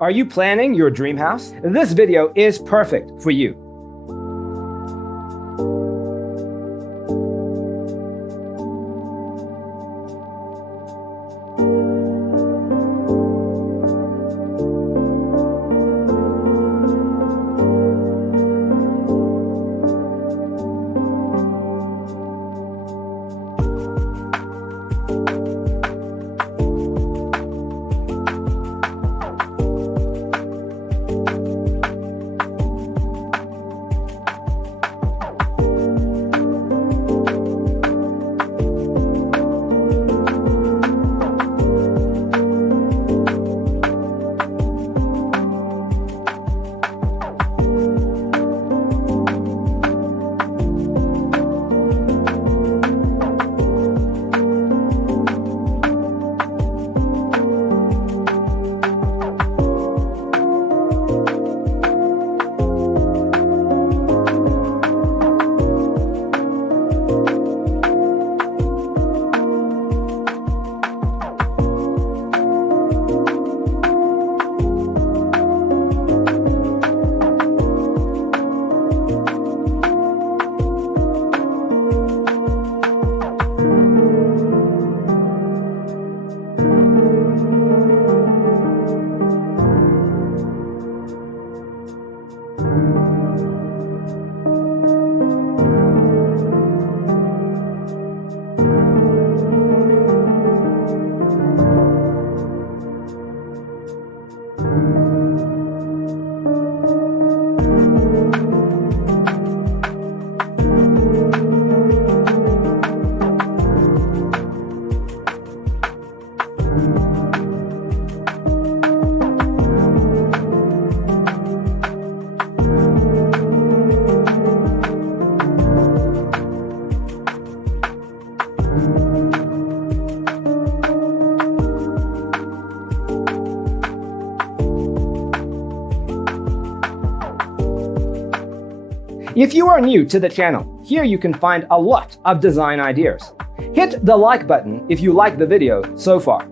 Are you planning your dream house? This video is perfect for you. If you are new to the channel, here you can find a lot of design ideas. Hit the like button if you like the video so far.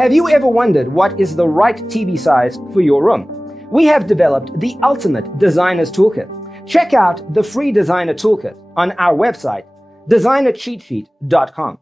Have you ever wondered what is the right TV size for your room? We have developed the ultimate designer's toolkit. Check out the free designer toolkit on our website, designercheatsheet.com.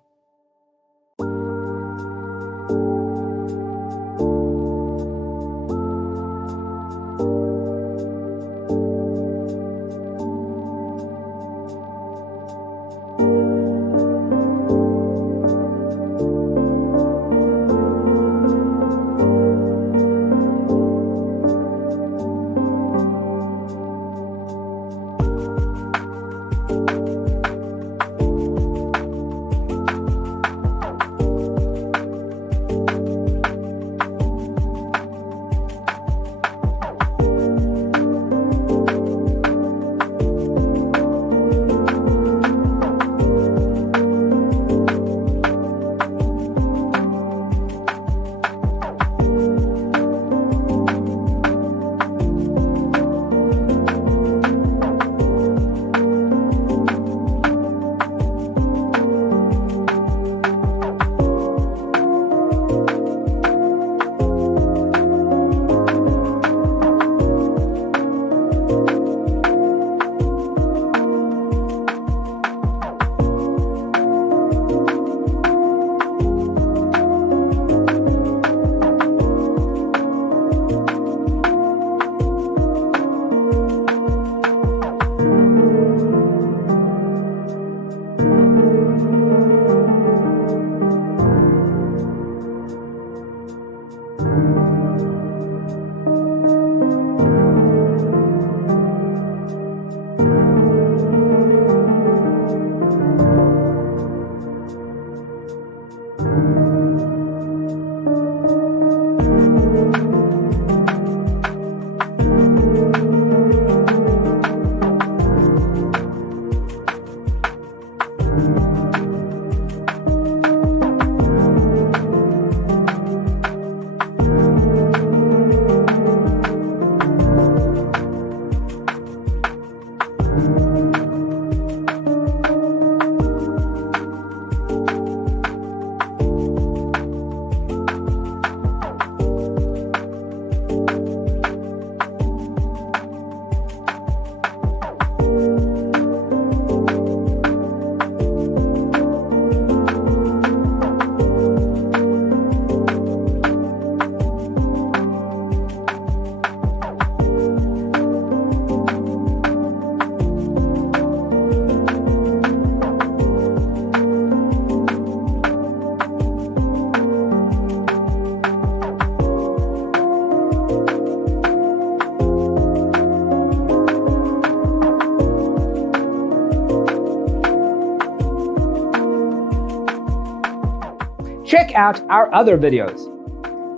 Check out our other videos.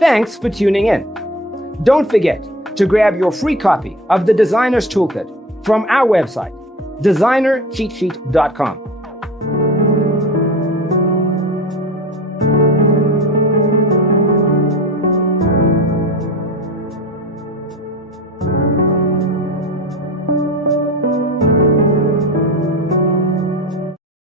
Thanks for tuning in. Don't forget to grab your free copy of the Designer's Toolkit from our website, designercheatsheet.com.